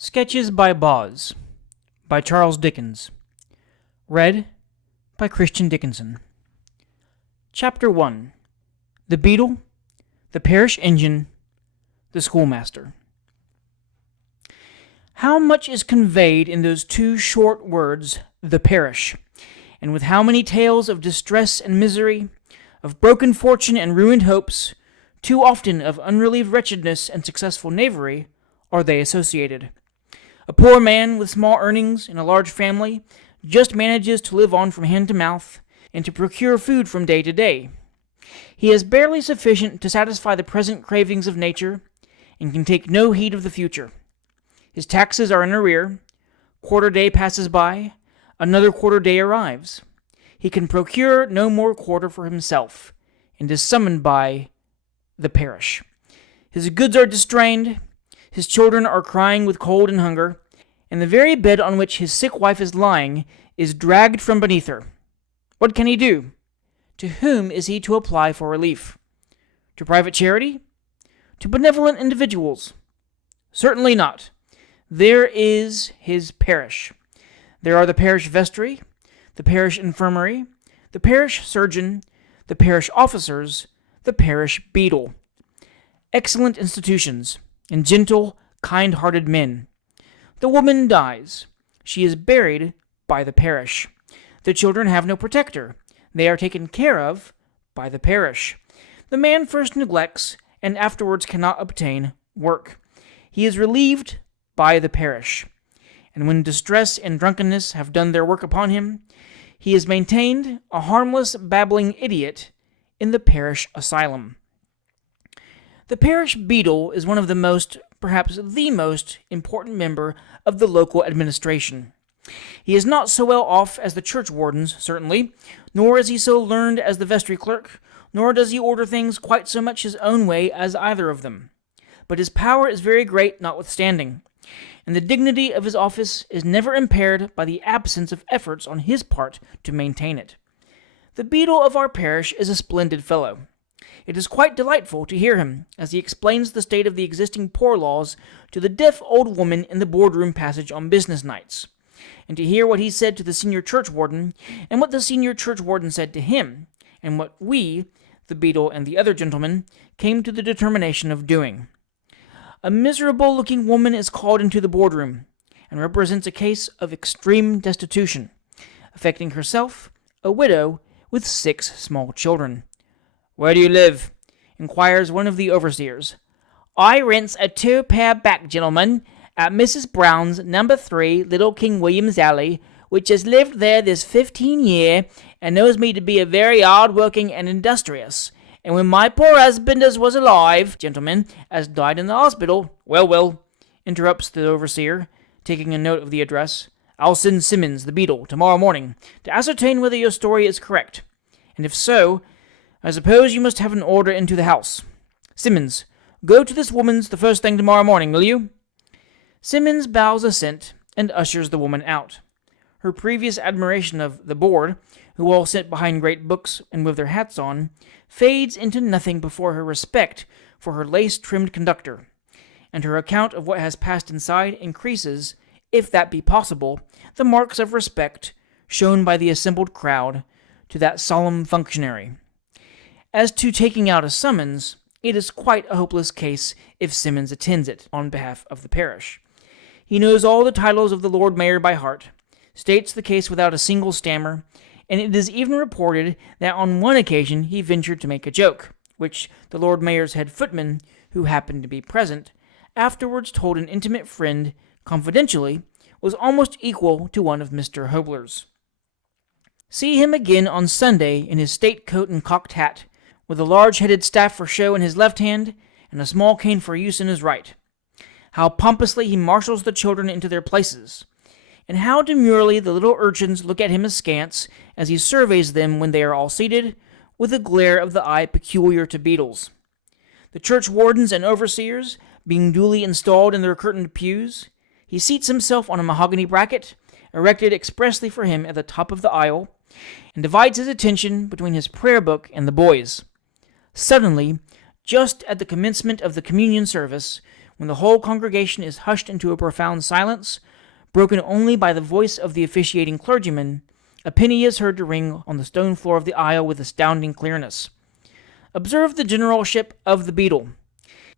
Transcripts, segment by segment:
Sketches by Boz by Charles Dickens. Read by Christian Dickinson. Chapter 1. The Beadle, the Parish Engine, the Schoolmaster. How much is conveyed in those two short words, the parish, and with how many tales of distress and misery, of broken fortune and ruined hopes, too often of unrelieved wretchedness and successful knavery, are they associated. A poor man with small earnings in a large family just manages to live on from hand to mouth and to procure food from day to day. He has barely sufficient to satisfy the present cravings of nature and can take no heed of the future. His taxes are in arrear. Quarter day passes by. Another quarter day arrives. He can procure no more quarter for himself and is summoned by the parish. His goods are distrained. His children are crying with cold and hunger, and the very bed on which his sick wife is lying is dragged from beneath her. What can he do? To whom is he to apply for relief? To private charity? To benevolent individuals? Certainly not. There is his parish. There are the parish vestry, the parish infirmary, the parish surgeon, the parish officers, the parish beadle. Excellent institutions, and gentle, kind-hearted men. The woman dies. She is buried by the parish. The children have no protector. They are taken care of by the parish. The man first neglects, and afterwards cannot obtain work. He is relieved by the parish. And when distress and drunkenness have done their work upon him, he is maintained a harmless, babbling idiot in the parish asylum. The parish beadle is one of the most, perhaps the most, important member of the local administration. He is not so well off as the churchwardens, certainly, nor is he so learned as the vestry clerk, nor does he order things quite so much his own way as either of them. But his power is very great notwithstanding, and the dignity of his office is never impaired by the absence of efforts on his part to maintain it. The beadle of our parish is a splendid fellow. It is quite delightful to hear him as he explains the state of the existing poor laws to the deaf old woman in the boardroom passage on business nights, and to hear what he said to the senior churchwarden, and what the senior churchwarden said to him, and what we, the beadle and the other gentlemen, came to the determination of doing. A miserable-looking woman is called into the boardroom, and represents a case of extreme destitution, affecting herself, a widow, with 6 small children. "Where do you live?" inquires one of the overseers. "I rents a 2-pair back, gentlemen, at Mrs. Brown's, number 3, Little King William's Alley, which has lived there this 15 year, and knows me to be a very hard-working and industrious. And when my poor husband as was alive, gentlemen, as died in the hospital—" Well, interrupts the overseer, taking a note of the address. "I'll send Simmons, the beadle, tomorrow morning, to ascertain whether your story is correct. And if so, I suppose you must have an order into the house. Simmons, go to this woman's the first thing tomorrow morning, will you?" Simmons bows assent, and ushers the woman out. Her previous admiration of the board, who all sit behind great books and with their hats on, fades into nothing before her respect for her lace-trimmed conductor, and her account of what has passed inside increases, if that be possible, the marks of respect shown by the assembled crowd to that solemn functionary. As to taking out a summons, it is quite a hopeless case if Simmons attends it on behalf of the parish. He knows all the titles of the Lord Mayor by heart, states the case without a single stammer, and it is even reported that on one occasion he ventured to make a joke, which the Lord Mayor's head footman, who happened to be present, afterwards told an intimate friend, confidentially, was almost equal to one of Mr. Hobler's. See him again on Sunday in his state coat and cocked hat, with a large-headed staff for show in his left hand, and a small cane for use in his right. How pompously he marshals the children into their places, and how demurely the little urchins look at him askance as he surveys them when they are all seated, with a glare of the eye peculiar to beadles. The churchwardens and overseers, being duly installed in their curtained pews, he seats himself on a mahogany bracket, erected expressly for him at the top of the aisle, and divides his attention between his prayer book and the boys. Suddenly, just at the commencement of the communion service, when the whole congregation is hushed into a profound silence, broken only by the voice of the officiating clergyman, a penny is heard to ring on the stone floor of the aisle with astounding clearness. Observe the generalship of the beadle.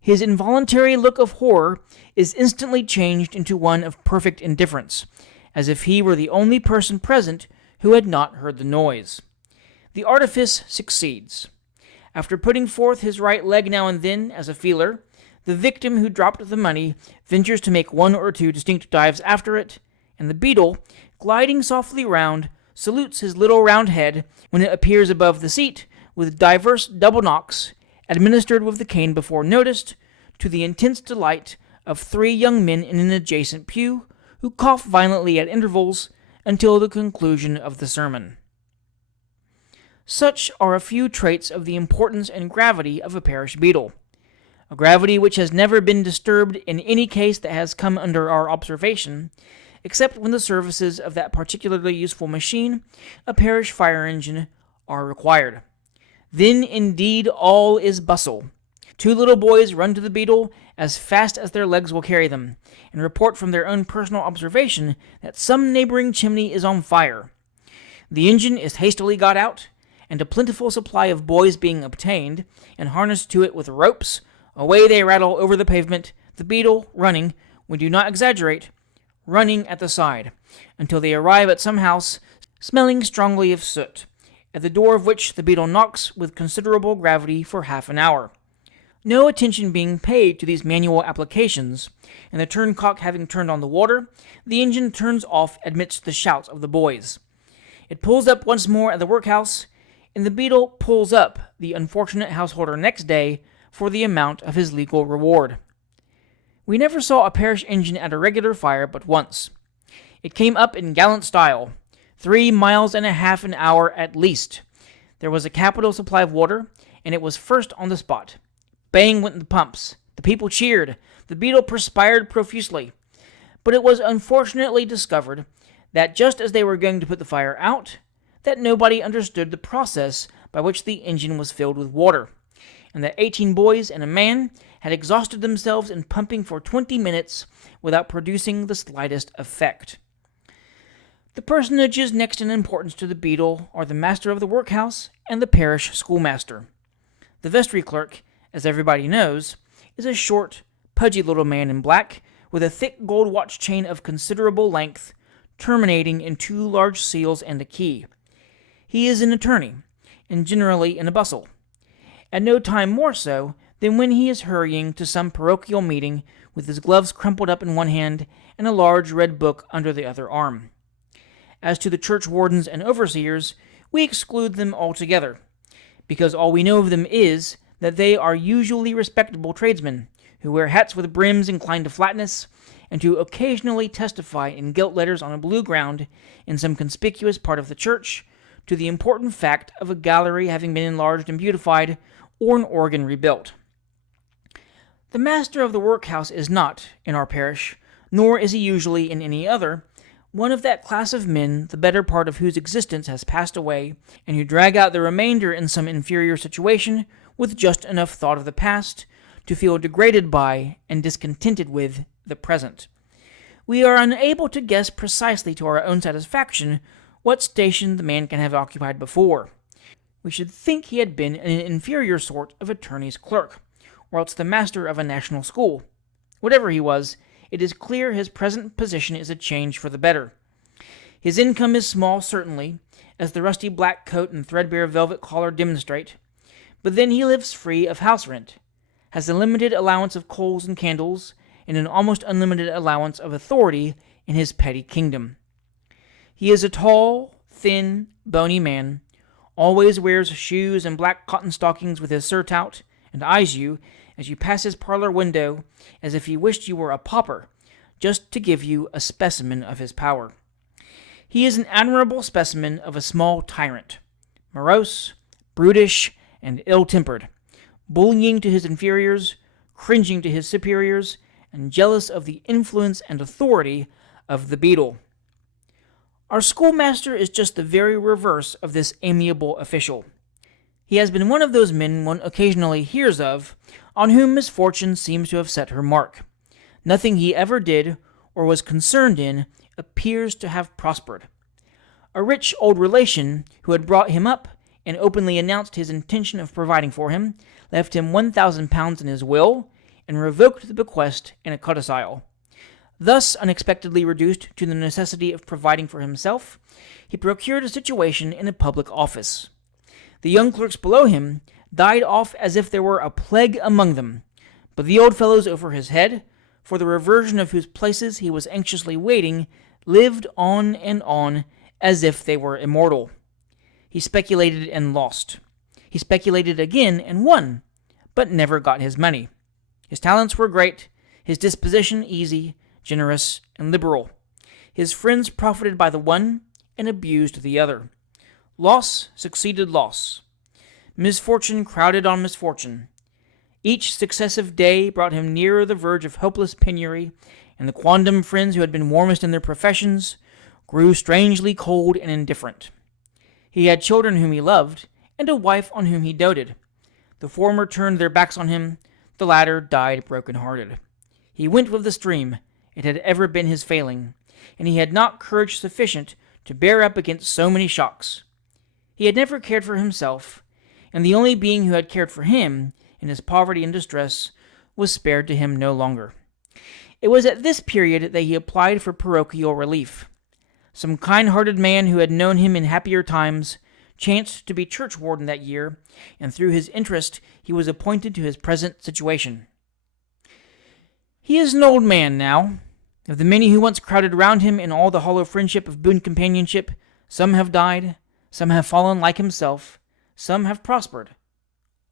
His involuntary look of horror is instantly changed into one of perfect indifference, as if he were the only person present who had not heard the noise. The artifice succeeds. After putting forth his right leg now and then as a feeler, the victim who dropped the money ventures to make one or two distinct dives after it, and the beadle, gliding softly round, salutes his little round head when it appears above the seat with divers double knocks, administered with the cane before noticed, to the intense delight of 3 young men in an adjacent pew, who cough violently at intervals until the conclusion of the sermon. Such are a few traits of the importance and gravity of a parish beadle, a gravity which has never been disturbed in any case that has come under our observation, except when the services of that particularly useful machine, a parish fire engine, are required. Then indeed all is bustle. 2 little boys run to the beadle as fast as their legs will carry them, and report from their own personal observation that some neighboring chimney is on fire. The engine is hastily got out, and a plentiful supply of boys being obtained, and harnessed to it with ropes, away they rattle over the pavement, the beadle running, we do not exaggerate, running at the side, until they arrive at some house smelling strongly of soot, at the door of which the beadle knocks with considerable gravity for half an hour. No attention being paid to these manual applications, and the turncock having turned on the water, the engine turns off amidst the shouts of the boys. It pulls up once more at the workhouse, and the beadle pulls up the unfortunate householder next day for the amount of his legal reward. We never saw a parish engine at a regular fire but once. It came up in gallant style, 3 miles and a half an hour at least. There was a capital supply of water, and it was first on the spot. Bang went the pumps. The people cheered. The beadle perspired profusely. But it was unfortunately discovered that just as they were going to put the fire out, that nobody understood the process by which the engine was filled with water, and that 18 boys and a man had exhausted themselves in pumping for 20 minutes without producing the slightest effect. The personages next in importance to the beadle are the master of the workhouse and the parish schoolmaster. The vestry clerk, as everybody knows, is a short, pudgy little man in black, with a thick gold watch chain of considerable length, terminating in 2 large seals and a key. He is an attorney, and generally in a bustle. At no time more so than when he is hurrying to some parochial meeting with his gloves crumpled up in one hand and a large red book under the other arm. As to the church wardens and overseers, we exclude them altogether, because all we know of them is that they are usually respectable tradesmen, who wear hats with brims inclined to flatness, and who occasionally testify in gilt letters on a blue ground in some conspicuous part of the church to the important fact of a gallery having been enlarged and beautified, or an organ rebuilt. The master of the workhouse is not, in our parish, nor is he usually in any other, one of that class of men the better part of whose existence has passed away, and who drag out the remainder in some inferior situation with just enough thought of the past to feel degraded by and discontented with the present. We are unable to guess precisely to our own satisfaction what station the man can have occupied before. We should think he had been an inferior sort of attorney's clerk, or else the master of a national school. Whatever he was, it is clear his present position is a change for the better. His income is small, certainly, as the rusty black coat and threadbare velvet collar demonstrate, but then he lives free of house rent, has a limited allowance of coals and candles, and an almost unlimited allowance of authority in his petty kingdom. He is a tall, thin, bony man, always wears shoes and black cotton stockings with his surtout, and eyes you, as you pass his parlor window, as if he wished you were a pauper, just to give you a specimen of his power. He is an admirable specimen of a small tyrant, morose, brutish, and ill-tempered, bullying to his inferiors, cringing to his superiors, and jealous of the influence and authority of the beadle. Our schoolmaster is just the very reverse of this amiable official. He has been one of those men one occasionally hears of, on whom misfortune seems to have set her mark. Nothing he ever did or was concerned in appears to have prospered. A rich old relation who had brought him up and openly announced his intention of providing for him left him £1,000 in his will and revoked the bequest in a codicil. Thus unexpectedly reduced to the necessity of providing for himself, he procured a situation in a public office. The young clerks below him died off as if there were a plague among them, but the old fellows over his head, for the reversion of whose places he was anxiously waiting, lived on and on as if they were immortal. He speculated and lost. He speculated again and won, but never got his money. His talents were great, his disposition easy, generous, and liberal. His friends profited by the one and abused the other. Loss succeeded loss. Misfortune crowded on misfortune. Each successive day brought him nearer the verge of hopeless penury, and the quondam friends who had been warmest in their professions grew strangely cold and indifferent. He had children whom he loved, and a wife on whom he doted. The former turned their backs on him, the latter died broken-hearted. He went with the stream. It had ever been his failing, and he had not courage sufficient to bear up against so many shocks. He had never cared for himself, and the only being who had cared for him, in his poverty and distress, was spared to him no longer. It was at this period that he applied for parochial relief. Some kind-hearted man who had known him in happier times chanced to be churchwarden that year, and through his interest he was appointed to his present situation. He is an old man now. Of the many who once crowded round him in all the hollow friendship of boon companionship, some have died, some have fallen like himself, some have prospered.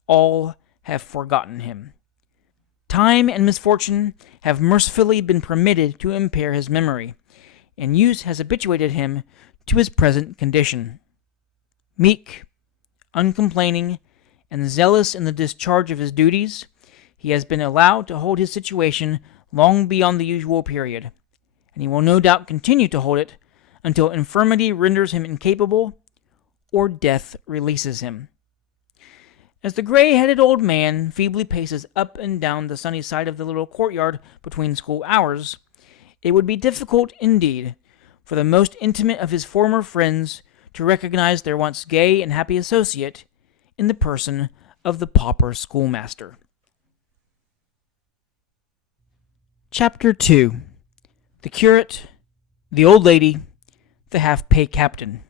All have forgotten him. Time and misfortune have mercifully been permitted to impair his memory, and use has habituated him to his present condition. Meek, uncomplaining, and zealous in the discharge of his duties, he has been allowed to hold his situation long beyond the usual period, and he will no doubt continue to hold it until infirmity renders him incapable or death releases him. As the gray-headed old man feebly paces up and down the sunny side of the little courtyard between school hours, it would be difficult indeed for the most intimate of his former friends to recognize their once gay and happy associate in the person of the pauper schoolmaster. Chapter 2. The Curate, the Old Lady, the Half-Pay Captain.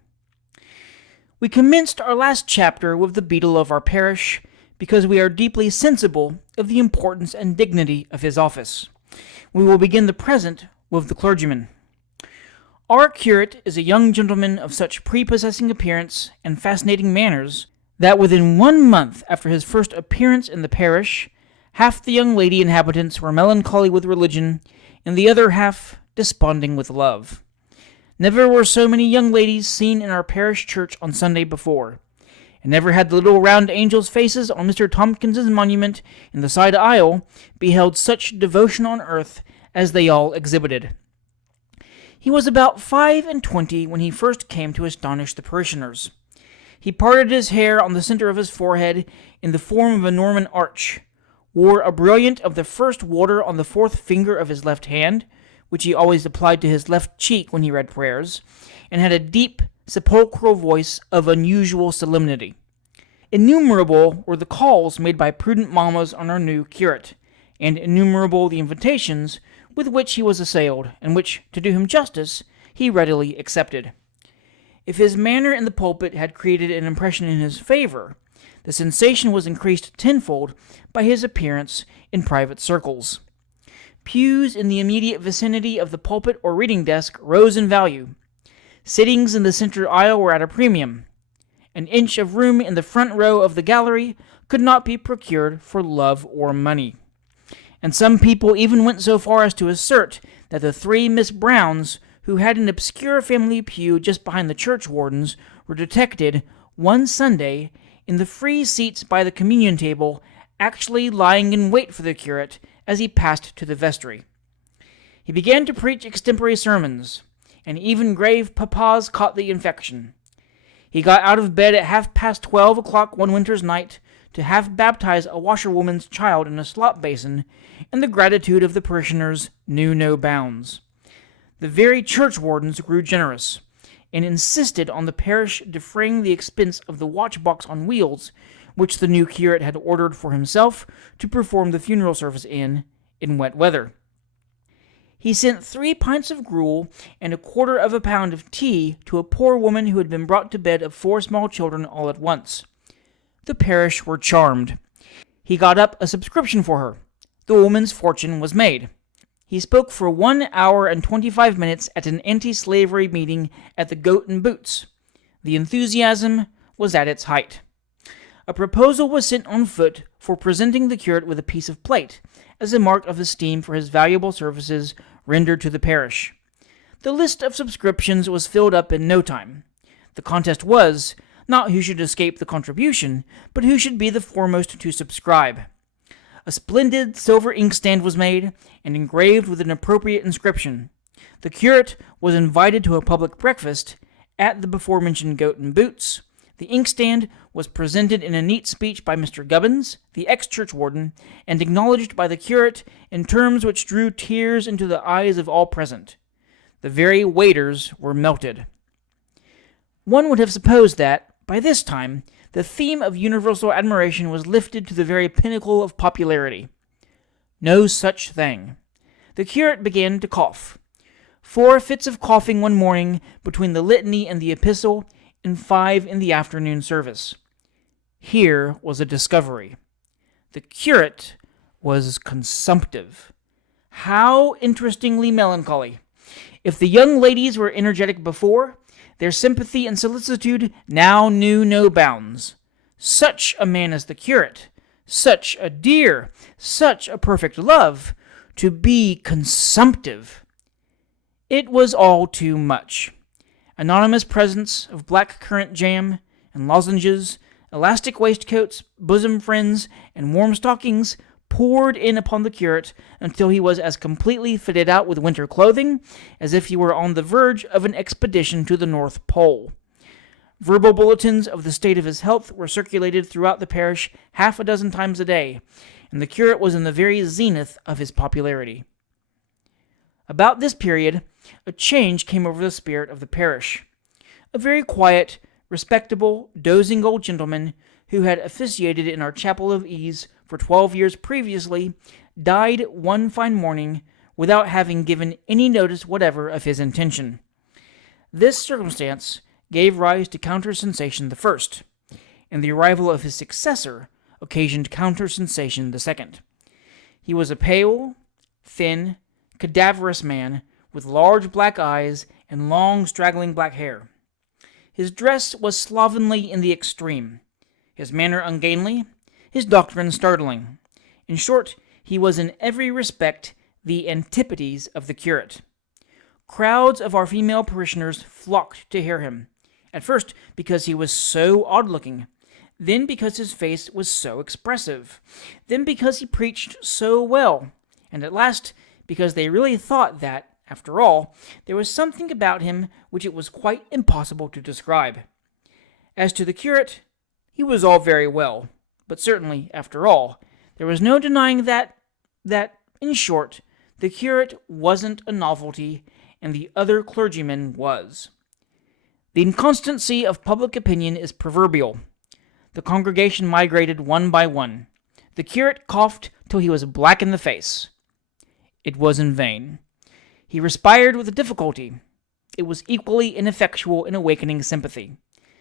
We commenced our last chapter with the beadle of our parish because we are deeply sensible of the importance and dignity of his office. We will begin the present with the clergyman. Our curate is a young gentleman of such prepossessing appearance and fascinating manners that within 1 month after his first appearance in the parish, half the young lady inhabitants were melancholy with religion, and the other half desponding with love. Never were so many young ladies seen in our parish church on Sunday before, and never had the little round angels' faces on Mr. Tompkins's monument in the side aisle beheld such devotion on earth as they all exhibited. He was about 25 when he first came to astonish the parishioners. He parted his hair on the center of his forehead in the form of a Norman arch, wore a brilliant of the first water on the fourth finger of his left hand, which he always applied to his left cheek when he read prayers, and had a deep, sepulchral voice of unusual solemnity. Innumerable were the calls made by prudent mammas on our new curate, and innumerable the invitations with which he was assailed, and which, to do him justice, he readily accepted. If his manner in the pulpit had created an impression in his favor, the sensation was increased tenfold by his appearance in private circles. Pews in the immediate vicinity of the pulpit or reading desk rose in value. Sittings in the center aisle were at a premium. An inch of room in the front row of the gallery could not be procured for love or money. And some people even went so far as to assert that the 3 Miss Browns, who had an obscure family pew just behind the churchwarden's, were detected, one Sunday, in the free seats by the communion table, actually lying in wait for the curate as he passed to the vestry. He began to preach extempore sermons, and even grave papas caught the infection. He got out of bed at 12:30 one winter's night to half-baptize a washerwoman's child in a slop basin, and the gratitude of the parishioners knew no bounds. The very churchwardens grew generous, and insisted on the parish defraying the expense of the watch-box on wheels, which the new curate had ordered for himself to perform the funeral service in wet weather. He sent 3 pints of gruel and 1/4 pound of tea to a poor woman who had been brought to bed of 4 small children all at once. The parish were charmed. He got up a subscription for her. The woman's fortune was made. He spoke for 1 hour and 25 minutes at an anti-slavery meeting at the Goat and Boots. The enthusiasm was at its height. A proposal was sent on foot for presenting the curate with a piece of plate, as a mark of esteem for his valuable services rendered to the parish. The list of subscriptions was filled up in no time. The contest was, not who should escape the contribution, but who should be the foremost to subscribe. A splendid silver inkstand was made, and engraved with an appropriate inscription. The curate was invited to a public breakfast at the before-mentioned Goat and Boots. The inkstand was presented in a neat speech by Mr. Gubbins, the ex-churchwarden, and acknowledged by the curate in terms which drew tears into the eyes of all present. The very waiters were melted. One would have supposed that, by this time, the theme of universal admiration was lifted to the very pinnacle of popularity. No such thing. The curate began to cough. 4 fits of coughing one morning between the litany and the epistle, and 5 in the afternoon service. Here was a discovery. The curate was consumptive. How interestingly melancholy. If the young ladies were energetic before, their sympathy and solicitude now knew no bounds. Such a man as the curate, such a dear, such a perfect love, to be consumptive. It was all too much. Anonymous presents of black currant jam and lozenges, elastic waistcoats, bosom friends, and warm stockings poured in upon the curate until he was as completely fitted out with winter clothing as if he were on the verge of an expedition to the North Pole. Verbal bulletins of the state of his health were circulated throughout the parish 6 times a day, and the curate was in the very zenith of his popularity. About this period, a change came over the spirit of the parish. A very quiet, respectable, dozing old gentleman who had officiated in our chapel of ease for 12 years previously died one fine morning without having given any notice whatever of his intention. This circumstance gave rise to counter-sensation the first, and the arrival of his successor occasioned counter-sensation the second. He was a pale, thin, cadaverous man with large black eyes and long straggling black hair. His dress was slovenly in the extreme, his manner ungainly, his doctrine startling. In short, he was in every respect the antipodes of the curate. Crowds of our female parishioners flocked to hear him, at first because he was so odd-looking, then because his face was so expressive, then because he preached so well, and at last because they really thought that, after all, there was something about him which it was quite impossible to describe. As to the curate, he was all very well, but certainly, after all, there was no denying that, in short, the curate wasn't a novelty, and the other clergyman was. The inconstancy of public opinion is proverbial. The congregation migrated one by one. The curate coughed till he was black in the face. It was in vain. He respired with difficulty. It was equally ineffectual in awakening sympathy.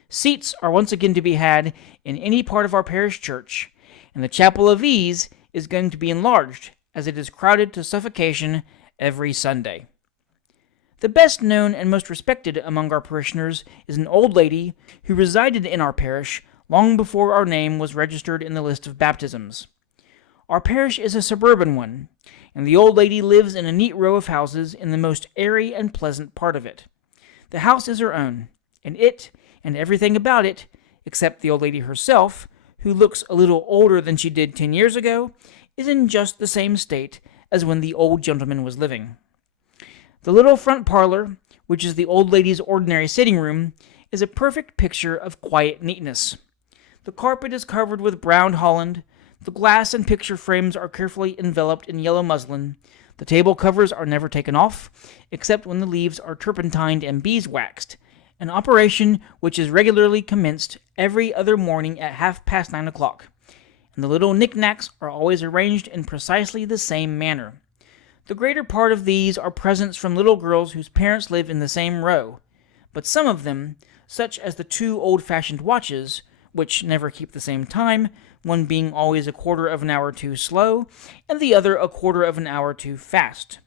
Seats are once again to be had in any part of our parish church, and the chapel of ease is going to be enlarged, as it is crowded to suffocation every Sunday. The best known and most respected among our parishioners is an old lady who resided in our parish long before our name was registered in the list of baptisms. Our parish is a suburban one, and the old lady lives in a neat row of houses in the most airy and pleasant part of it. The house is her own, and it, and everything about it, except the old lady herself, who looks a little older than she did 10 years ago, is in just the same state as when the old gentleman was living. The little front parlor, which is the old lady's ordinary sitting room, is a perfect picture of quiet neatness. The carpet is covered with brown holland, the glass and picture frames are carefully enveloped in yellow muslin, the table covers are never taken off, except when the leaves are turpentined and beeswaxed, an operation which is regularly commenced every other morning at 9:30, and the little knickknacks are always arranged in precisely the same manner. The greater part of these are presents from little girls whose parents live in the same row, but some of them, such as the 2 old-fashioned watches, which never keep the same time, one being always a quarter of an hour too slow, and the other a quarter of an hour too fast.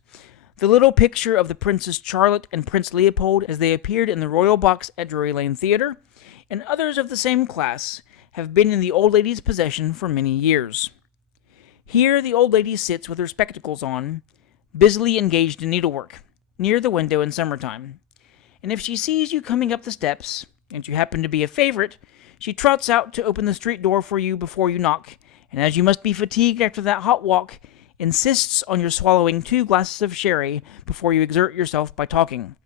The little picture of the Princess Charlotte and Prince Leopold as they appeared in the Royal Box at Drury Lane Theatre, and others of the same class, have been in the old lady's possession for many years. Here the old lady sits with her spectacles on, busily engaged in needlework, near the window in summertime, and if she sees you coming up the steps, and you happen to be a favorite, she trots out to open the street door for you before you knock, and as you must be fatigued after that hot walk, insists on your swallowing 2 glasses of sherry before you exert yourself by talking.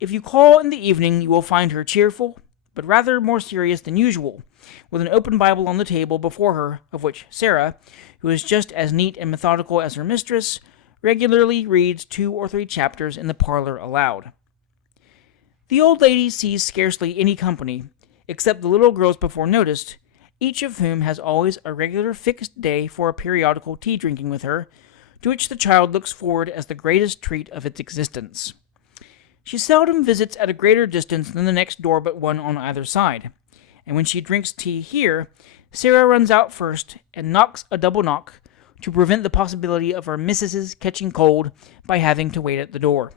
If you call in the evening, you will find her cheerful, but rather more serious than usual, with an open Bible on the table before her, of which Sarah, who is just as neat and methodical as her mistress, regularly reads 2 or 3 chapters in the parlor aloud. The old lady sees scarcely any company, except the little girls before noticed, each of whom has always a regular fixed day for a periodical tea-drinking with her, to which the child looks forward as the greatest treat of its existence. She seldom visits at a greater distance than the next door but one on either side, and when she drinks tea here, Sarah runs out first and knocks a double knock to prevent the possibility of our missis's catching cold by having to wait at the door.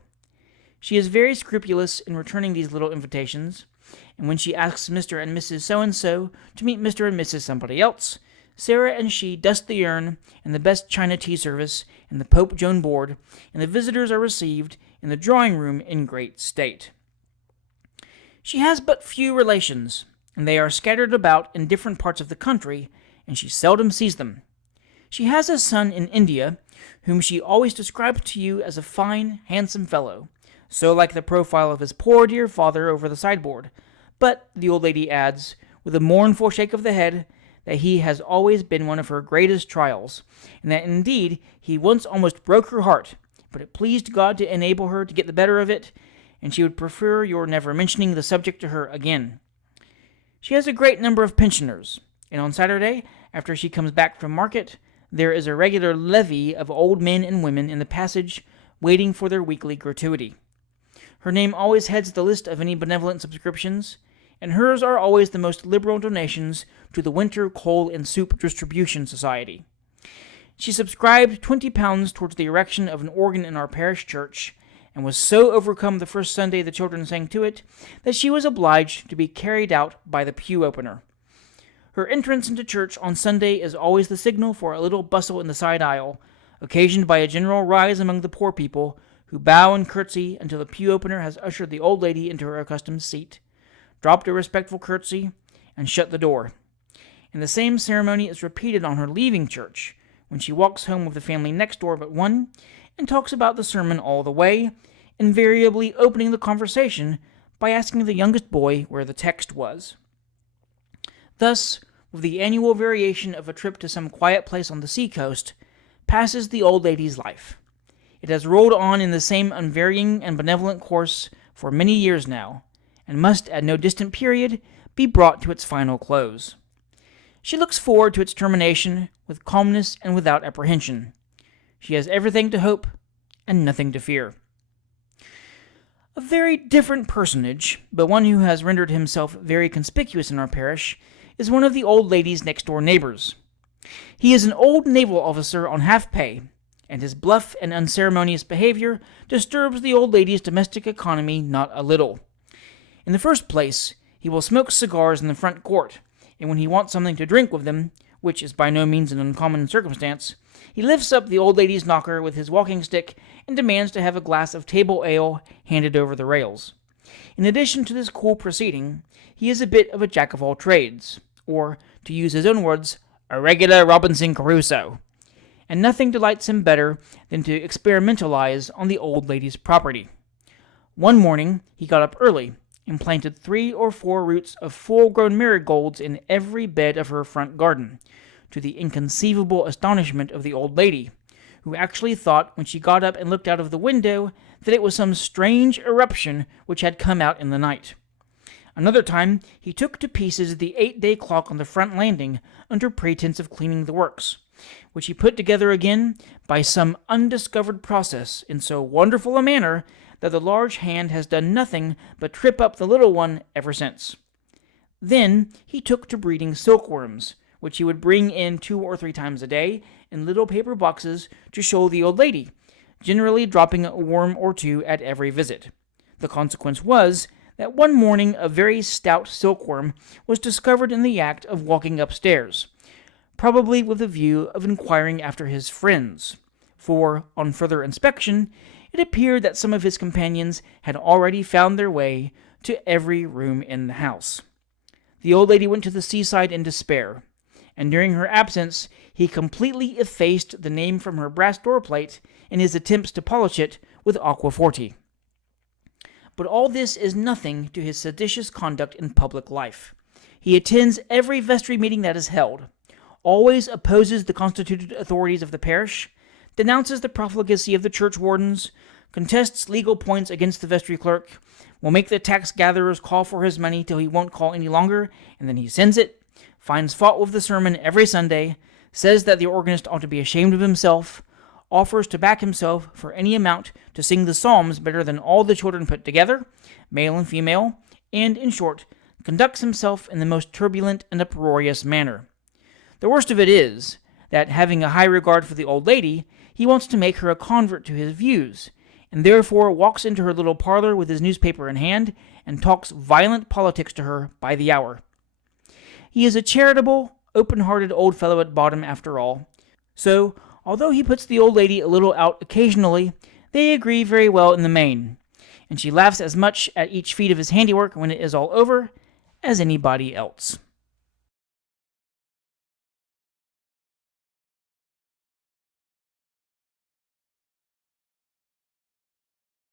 She is very scrupulous in returning these little invitations, and when she asks Mr. and Mrs. So-and-so to meet Mr. and Mrs. somebody else, Sarah and she dust the urn and the best china tea service and the Pope Joan board, and the visitors are received in the drawing-room in great state. She has but few relations, and they are scattered about in different parts of the country, and she seldom sees them. She has a son in India, whom she always describes to you as a fine, handsome fellow, so like the profile of his poor dear father over the sideboard, but, the old lady adds, with a mournful shake of the head, that he has always been one of her greatest trials, and that indeed he once almost broke her heart, but it pleased God to enable her to get the better of it, and she would prefer your never mentioning the subject to her again. She has a great number of pensioners, and on Saturday, after she comes back from market, there is a regular levee of old men and women in the passage waiting for their weekly gratuity. Her name always heads the list of any benevolent subscriptions, and hers are always the most liberal donations to the Winter Coal and Soup Distribution Society. She subscribed £20 towards the erection of an organ in our parish church, and was so overcome the first Sunday the children sang to it, that she was obliged to be carried out by the pew opener. Her entrance into church on Sunday is always the signal for a little bustle in the side aisle, occasioned by a general rise among the poor people, who bow and curtsy until the pew opener has ushered the old lady into her accustomed seat, dropped a respectful curtsy, and shut the door. And the same ceremony is repeated on her leaving church, when she walks home with the family next door but one, and talks about the sermon all the way, invariably opening the conversation by asking the youngest boy where the text was. Thus, with the annual variation of a trip to some quiet place on the sea-coast, passes the old lady's life. It has rolled on in the same unvarying and benevolent course for many years now, and must at no distant period be brought to its final close. She looks forward to its termination with calmness and without apprehension. She has everything to hope and nothing to fear. A very different personage, but one who has rendered himself very conspicuous in our parish, is one of the old lady's next-door neighbors. He is an old naval officer on half-pay, and his bluff and unceremonious behavior disturbs the old lady's domestic economy not a little. In the first place, he will smoke cigars in the front court, and when he wants something to drink with them, which is by no means an uncommon circumstance, he lifts up the old lady's knocker with his walking stick and demands to have a glass of table ale handed over the rails. In addition to this cool proceeding, he is a bit of a jack-of-all-trades, or, to use his own words, a regular Robinson Crusoe, and nothing delights him better than to experimentalize on the old lady's property. One morning he got up early, and planted 3 or 4 roots of full-grown marigolds in every bed of her front garden, to the inconceivable astonishment of the old lady, who actually thought, when she got up and looked out of the window, that it was some strange eruption which had come out in the night. Another time he took to pieces the 8-day clock on the front landing under pretense of cleaning the works, which he put together again by some undiscovered process in so wonderful a manner that the large hand has done nothing but trip up the little one ever since. Then he took to breeding silkworms, which he would bring in 2 or 3 times a day in little paper boxes to show the old lady, generally dropping a worm or 2 at every visit. The consequence was that one morning a very stout silkworm was discovered in the act of walking upstairs, probably with a view of inquiring after his friends, for, on further inspection, it appeared that some of his companions had already found their way to every room in the house. The old lady went to the seaside in despair, and during her absence he completely effaced the name from her brass door-plate in his attempts to polish it with aquaforte. But all this is nothing to his seditious conduct in public life. He attends every vestry meeting that is held, always opposes the constituted authorities of the parish, denounces the profligacy of the churchwardens, contests legal points against the vestry clerk, will make the tax-gatherers call for his money till he won't call any longer, and then he sends it, finds fault with the sermon every Sunday, says that the organist ought to be ashamed of himself, offers to back himself for any amount to sing the psalms better than all the children put together, male and female, and, in short, conducts himself in the most turbulent and uproarious manner. The worst of it is that, having a high regard for the old lady, he wants to make her a convert to his views, and therefore walks into her little parlor with his newspaper in hand and talks violent politics to her by the hour. He is a charitable, open-hearted old fellow at bottom, after all, so, although he puts the old lady a little out occasionally, they agree very well in the main, and she laughs as much at each feat of his handiwork when it is all over as anybody else.